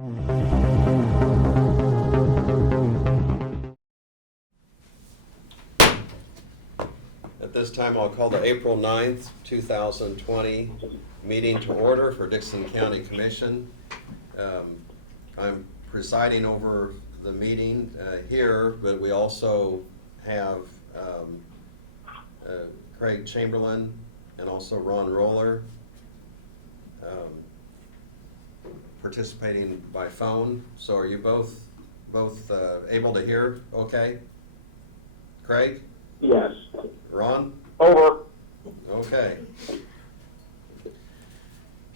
At this time, I'll call the April 9th, 2020 meeting to order for Dickson County Commission. I'm presiding over the meeting here, but we also have Craig Chamberlain and also Ron Roller participating by phone. So are you both able to hear okay? Craig? Yes. Ron? Over. Okay.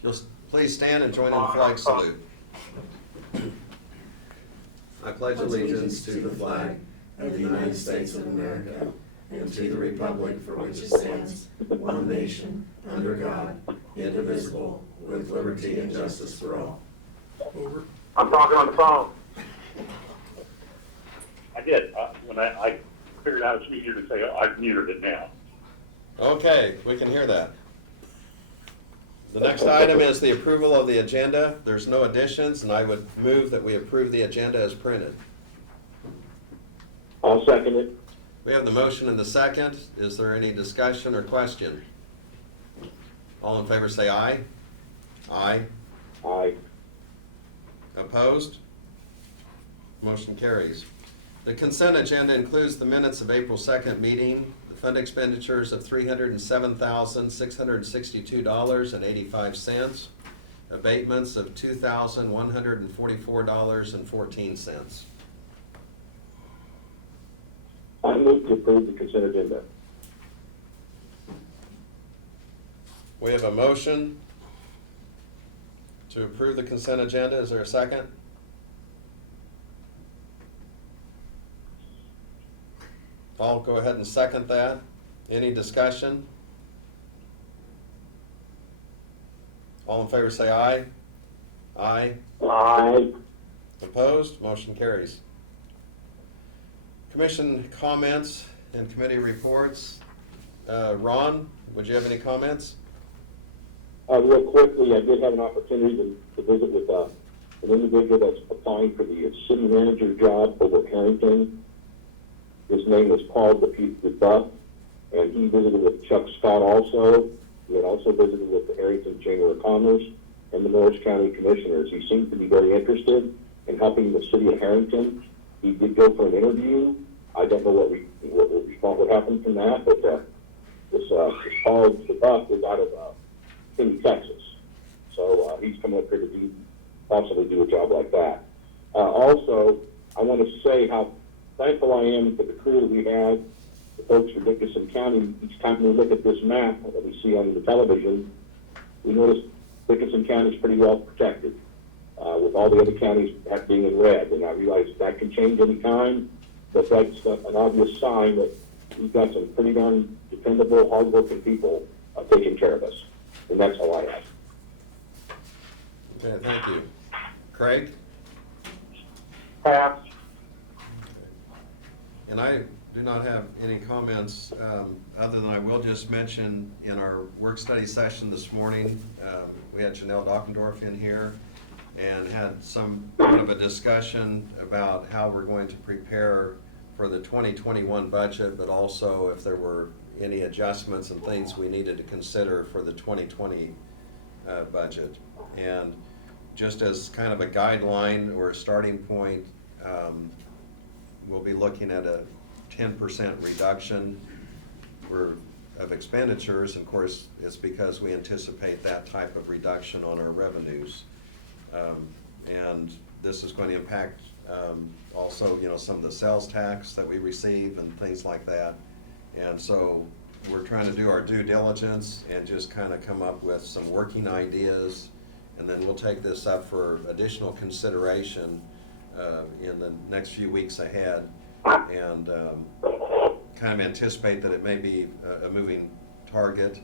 You'll please stand and join in the flag salute. I pledge allegiance to the flag of the United States of America and to the republic for which it stands, one nation, under God, indivisible, with liberty and justice for all. Over. I'm talking on the phone. I did. When I figured out it's easier to say, I've muted it now. Okay, we can hear that. The next item is the approval of the agenda. There's no additions, and I would move that we approve the agenda as printed. I'll second it. We have the motion and the second. Is there any discussion or question? All in favor say aye. Aye. Aye. Opposed? Motion carries. The consent agenda includes the minutes of April 2nd meeting, the fund expenditures of $307,662.85, abatements of $2,144.14. I move to approve the consent agenda. We have a motion to approve the consent agenda. Is there a second? I'll go ahead and second that. Any discussion? All in favor say aye. Aye. Aye. Opposed? Motion carries. Commission comments and committee reports. Ron, would you have any comments? Real quickly, I did have an opportunity to visit with an individual that's applying for the city manager job over Harrington. His name is Paul DeBuff, and he visited with Chuck Scott also. He had also visited with the Harrington Chamber of Commerce and the Morris County Commissioners. He seemed to be very interested in helping the city of Harrington. He did go for an interview. I don't know what would happen from that, but this Paul DeBuff is out of in Texas. So he's coming up here to possibly do a job like that. Also, I want to say how thankful I am for the crew that we have, the folks from Dickson County. Each time we look at this map that we see on the television, we notice Dickson County is pretty well protected, with all the other counties being in red. And I realize that can change any time, but that's an obvious sign that we've got some pretty darn dependable, hardworking people taking care of us. And that's all I have. Okay, thank you. Craig? Pass. And I do not have any comments, other than I will just mention in our work study session this morning, we had Janelle Dockendorf in here and had some kind of a discussion about how we're going to prepare for the 2021 budget, but also if there were any adjustments and things we needed to consider for the 2020 budget. And just as kind of a guideline or a starting point, we'll be looking at a 10% reduction of expenditures. Of course, it's because we anticipate that type of reduction on our revenues. And this is going to impact also, some of the sales tax that we receive and things like that. And so we're trying to do our due diligence and just kind of come up with some working ideas. And then we'll take this up for additional consideration in the next few weeks ahead, and kind of anticipate that it may be a moving target.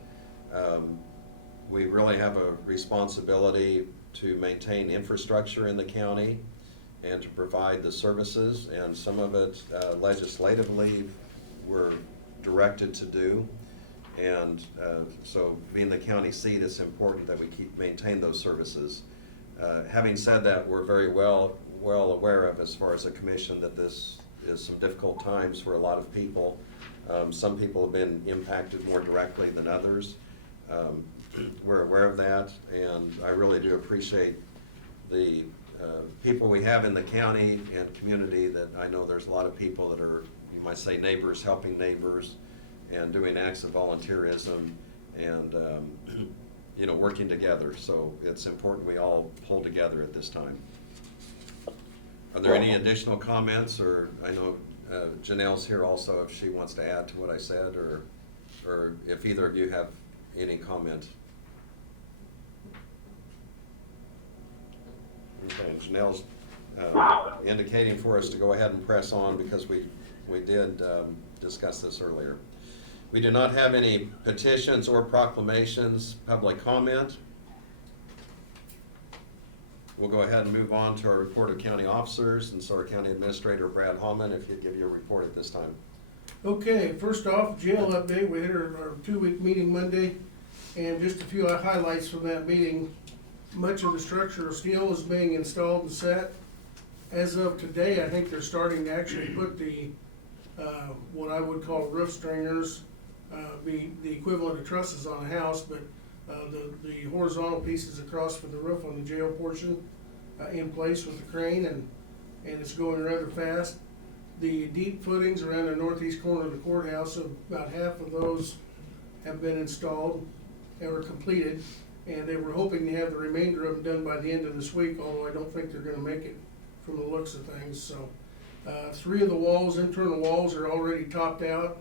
We really have a responsibility to maintain infrastructure in the county and to provide the services, and some of it legislatively we're directed to do. And so being the county seat, it's important that we maintain those services. Having said that, we're very well aware of, as far as a commission, that this is some difficult times for a lot of people. Some people have been impacted more directly than others. We're aware of that, and I really do appreciate the people we have in the county and community. That I know there's a lot of people that are, you might say, neighbors helping neighbors and doing acts of volunteerism and you know, working together. So it's important we all pull together at this time. Are there any additional comments? Or I know Janelle's here also, if she wants to add to what I said, or if either of you have any comment. Okay, Janelle's indicating for us to go ahead and press on, because we did discuss this earlier. We do not have any petitions or proclamations, public comment. We'll go ahead and move on to our report of county officers, and so our county administrator, Brad Hallman, if you'd give your report at this time. Okay, first off, jail update. We had our 2-week meeting Monday, and just a few highlights from that meeting. Much of the structural steel is being installed and set. As of today, I think they're starting to actually put the, what I would call roof stringers, be the equivalent of trusses on a house, but the horizontal pieces across from the roof on the jail portion in place with the crane, and it's going rather fast. The deep footings around the northeast corner of the courthouse, about half of those have been installed and were completed, and they were hoping to have the remainder of them done by the end of this week, although I don't think they're gonna make it from the looks of things. So 3 of the walls, internal walls, are already topped out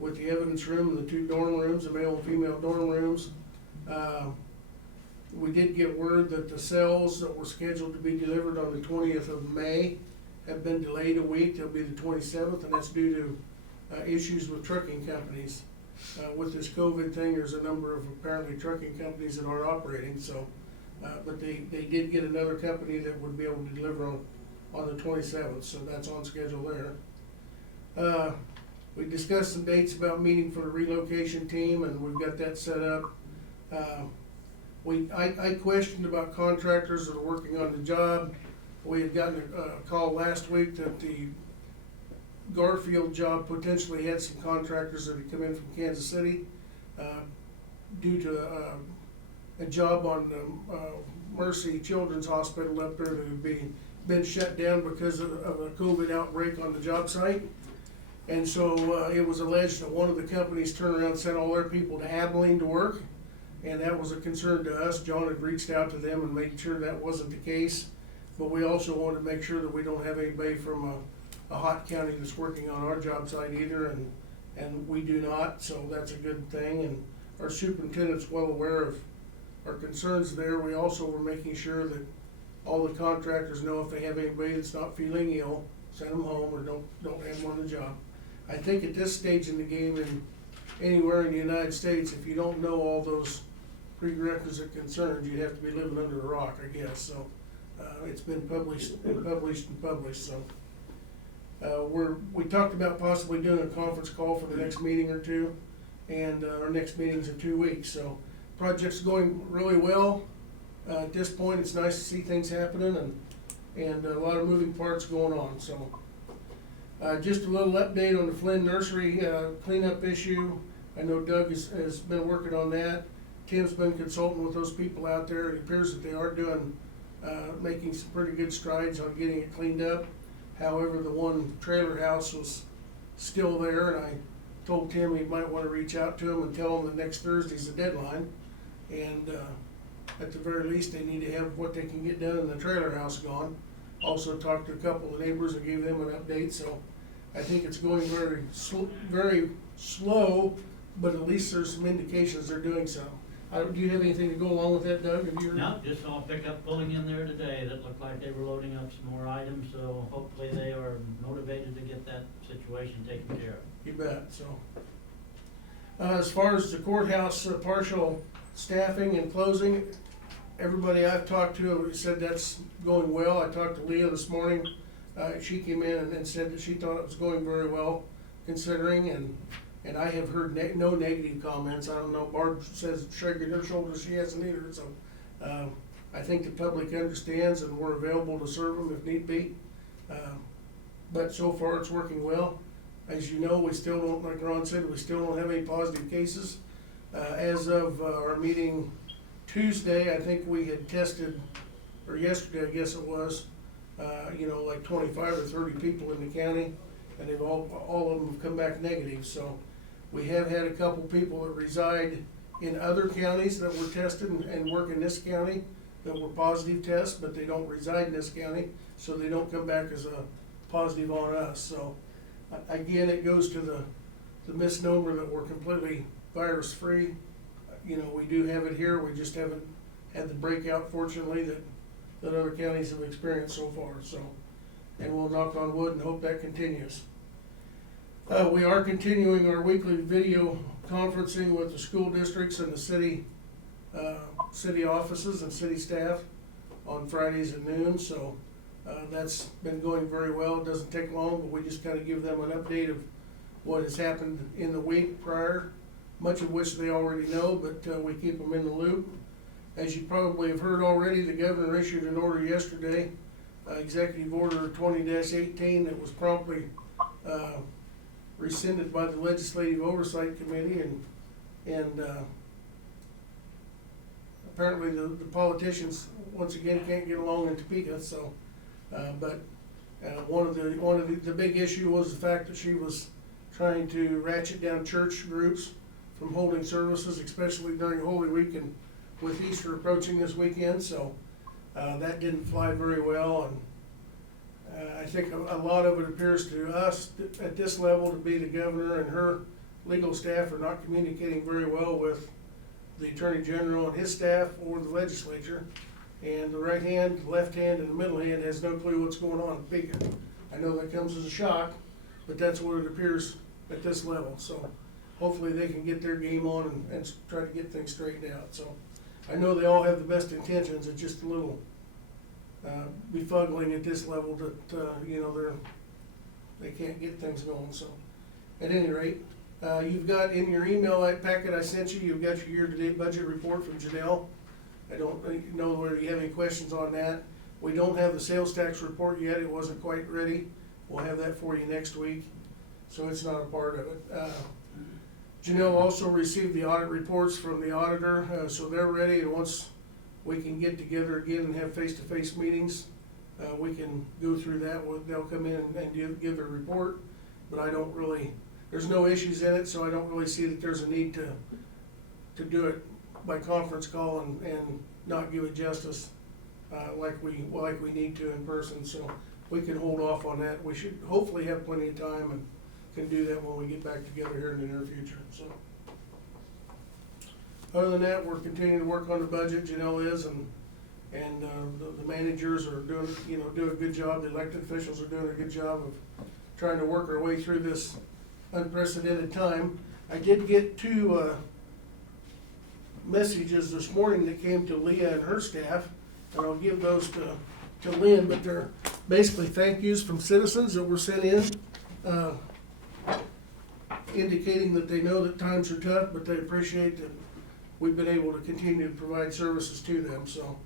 with the evidence room and the 2 dorm rooms, the male and female dorm rooms. We did get word that the cells that were scheduled to be delivered on the 20th of May have been delayed a week. They'll be the 27th, and that's due to issues with trucking companies. With this COVID thing, there's a number of apparently trucking companies that aren't operating, so, but they did get another company that would be able to deliver on the 27th, so that's on schedule there. We discussed some dates about meeting for the relocation team, and we've got that set up. I questioned about contractors that are working on the job. We had gotten a call last week that the Garfield job potentially had some contractors that had come in from Kansas City due to a job on Mercy Children's Hospital up there that had been shut down because of a COVID outbreak on the job site. And so it was alleged that one of the companies turned around and sent all their people to Abilene to work, and that was a concern to us. John had reached out to them and made sure that wasn't the case, but we also wanted to make sure that we don't have anybody from a hot county that's working on our job site either, and we do not, so that's a good thing. And our superintendent's well aware of our concerns there. We also were making sure that all the contractors know if they have anybody that's not feeling ill, send them home or don't have them on the job. I think at this stage in the game, and anywhere in the United States, if you don't know all those prerequisite concerns, you'd have to be living under a rock, I guess. So it's been published, so. We talked about possibly doing a conference call for the next meeting or two, and our next meeting's in 2 weeks. So project's going really well. At this point, it's nice to see things happening and a lot of moving parts going on. So just a little update on the Flynn Nursery cleanup issue. I know Doug has been working on that. Tim's been consulting with those people out there. It appears that they are making some pretty good strides on getting it cleaned up. However, the one trailer house was still there, and I told Tim he might want to reach out to him and tell him that next Thursday's the deadline. And at the very least, they need to have what they can get done in the trailer house gone. Also talked to a couple of neighbors and gave them an update, so I think it's going very slow, but at least there's some indications they're doing so. Do you have anything to go along with that, Doug? Have you heard? No, just saw a pickup pulling in there today that looked like they were loading up some more items, so hopefully they are motivated to get that situation taken care of. You bet, so. As far as the courthouse partial staffing and closing, everybody I've talked to said that's going well. I talked to Leah this morning. She came in and said that she thought it was going very well, considering, and I have heard no negative comments. I don't know, Barb says shaking her shoulders, she hasn't either, so I think the public understands and we're available to serve them if need be. But so far, it's working well. As you know, we still don't, like Ron said, we still don't have any positive cases. As of our meeting Tuesday, I think we had tested, or yesterday, I guess it was, like 25 or 30 people in the county, and they've all of them have come back negative. So we have had a couple people that reside in other counties that were tested and work in this county that were positive tests, but they don't reside in this county, so they don't come back as a positive on us. So again, it goes to the misnomer that we're completely virus-free. We do have it here, we just haven't had the breakout, fortunately, that other counties have experienced so far, so. And we'll knock on wood and hope that continues. We are continuing our weekly video conferencing with the school districts and the city offices and city staff on Fridays at noon, so that's been going very well. It doesn't take long, but we just kind of give them an update of what has happened in the week prior, much of which they already know, but we keep them in the loop. As you probably have heard already, the governor issued an order yesterday, Executive Order 20-18, that was promptly rescinded by the Legislative Oversight Committee, and apparently the politicians once again can't get along in Topeka. So, but one of the big issue was the fact that she was trying to ratchet down church groups from holding services, especially during Holy Week and with Easter approaching this weekend. So that didn't fly very well, and I think a lot of it appears to us at this level to be the governor and her legal staff are not communicating very well with the Attorney General and his staff or the legislature. And the right hand, the left hand, and the middle hand has no clue what's going on in Topeka. I know that comes as a shock, but that's what it appears at this level. So hopefully they can get their game on and try to get things straightened out. So I know they all have the best intentions, it's just a little befuddling at this level that, they can't get things going. So at any rate, you've got in your email packet I sent you, you've got your year-to-date budget report from Janelle. I don't know whether you have any questions on that. We don't have the sales tax report yet, it wasn't quite ready. We'll have that for you next week, so it's not a part of it. Janelle also received the audit reports from the auditor, so they're ready, and once we can get together again and have face-to-face meetings, we can go through that. They'll come in and give a report, but there's no issues in it, so I don't really see that there's a need to do it by conference call and not give it justice like we need to in person. So we can hold off on that. We should hopefully have plenty of time and can do that when we get back together here in the near future. So other than that, we're continuing to work on the budget. Janelle is, and the managers are doing a good job. The elected officials are doing a good job of trying to work our way through this unprecedented time. I did get two messages this morning that came to Leah and her staff, and I'll give those to Lynn, but they're basically thank yous from citizens that were sent in, indicating that they know that times are tough, but they appreciate that we've been able to continue to provide services to them. So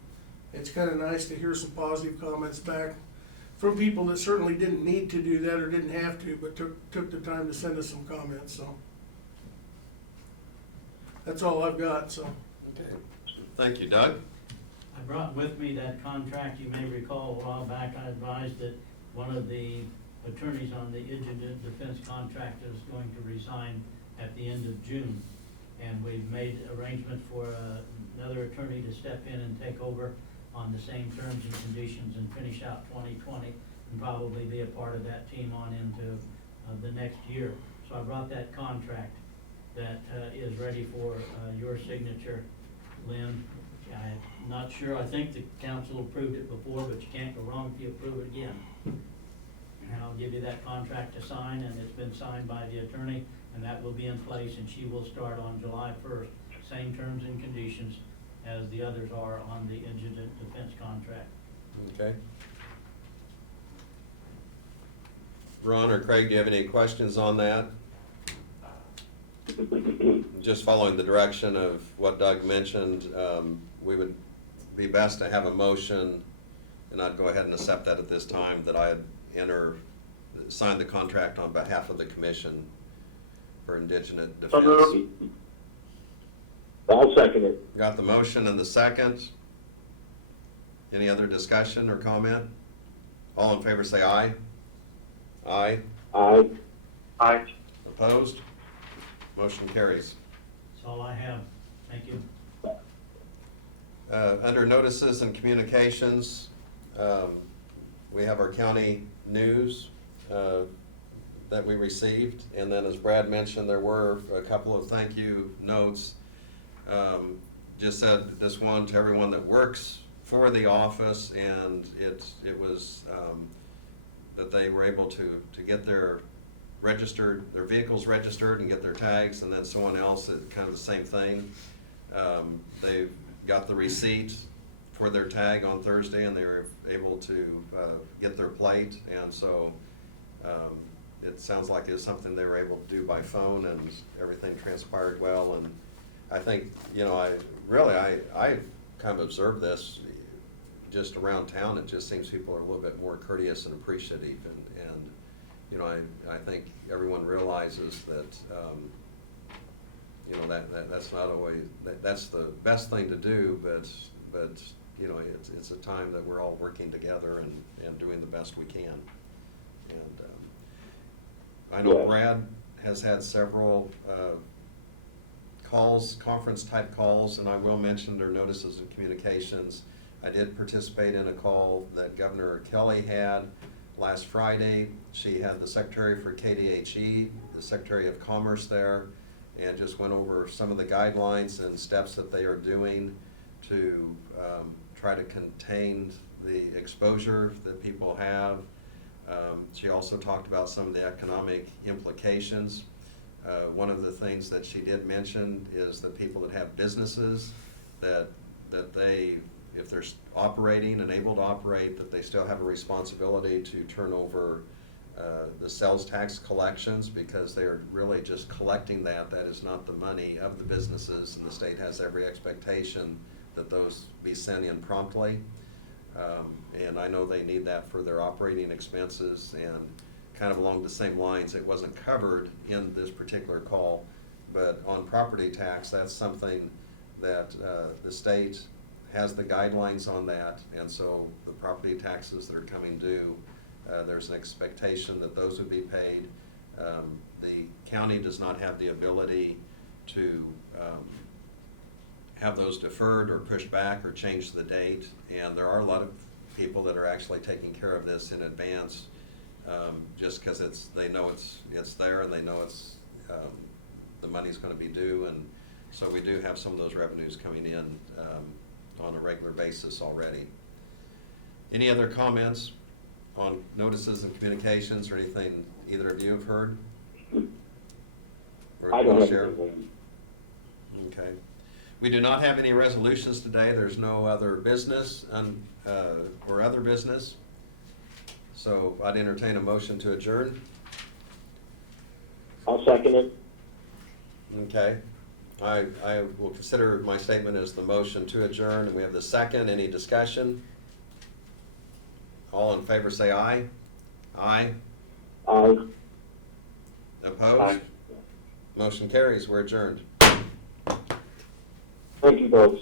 it's kind of nice to hear some positive comments back from people that certainly didn't need to do that or didn't have to, but took the time to send us some comments. So that's all I've got. So Okay. Thank you, Doug. I brought with me that contract. You may recall a while back I advised that one of the attorneys on the indigent defense contract is going to resign at the end of June. And we've made arrangement for another attorney to step in and take over on the same terms and conditions and finish out 2020 and probably be a part of that team on into the next year. So I brought that contract that is ready for your signature, Lynn. I'm not sure, I think the council approved it before, but you can't go wrong if you approve it again. And I'll give you that contract to sign, and it's been signed by the attorney, and that will be in place, and she will start on July 1st. Same terms and conditions as the others are on the indigent defense contract. Okay. Ron or Craig, do you have any questions on that? Just following the direction of what Doug mentioned, we would be best to have a motion, and I'd go ahead and accept that at this time, that I'd sign the contract on behalf of the commission for indigent So defense. moved. I'll second it. Got the motion and the second. Any other discussion or comment? All in favor say aye. Aye. Aye. Aye. Opposed? Motion carries. That's all I have. Thank you. Under notices and communications, we have our county news that we received. And then as Brad mentioned, there were a couple of thank you notes. Just said this one to everyone that works for the office, and it was that they were able to get their vehicles registered and get their tags, and then someone else, kind of the same thing. They got the receipt for their tag on Thursday, and they were able to get their plate, and so it sounds like it's something they were able to do by phone, and everything transpired well. And I think, I kind of observed this just around town. It just seems people are a little bit more courteous and appreciative, and I think everyone realizes that, that's not always, that's the best thing to do, but it's a time that we're all working together and doing the best we can. And I know Yes. Brad has had several calls, conference-type calls, and I will mention their notices of communications. I did participate in a call that Governor Kelly had last Friday. She had the Secretary for KDHE, the Secretary of Commerce there, and just went over some of the guidelines and steps that they are doing to try to contain the exposure that people have. She also talked about some of the economic implications. One of the things that she did mention is that people that have businesses, that they, if they're operating and able to operate, that they still have a responsibility to turn over the sales tax collections, because they're really just collecting that. That is not the money of the businesses, and the state has every expectation that those be sent in promptly. And I know they need that for their operating expenses, and kind of along the same lines, it wasn't covered in this particular call, but on property tax, that's something that the state has the guidelines on that, and so the property taxes that are coming due, there's an expectation that those would be paid. The county does not have the ability to have those deferred or pushed back or change the date, and there are a lot of people that are actually taking care of this in advance, just because they know it's there, and they know the money's going to be due, and so we do have some of those revenues coming in on a regular basis already. Any other comments on notices and communications, or anything either of you have heard? Or I don't have share? anything. Okay. We do not have any resolutions today. There's no other business or other business. So I'd entertain a motion to adjourn. I'll second it. Okay. I will consider my statement as the motion to adjourn, and we have the second. Any discussion? All in favor say aye. Aye. Aye. Opposed? Aye. Motion carries. We're adjourned. Thank you, folks.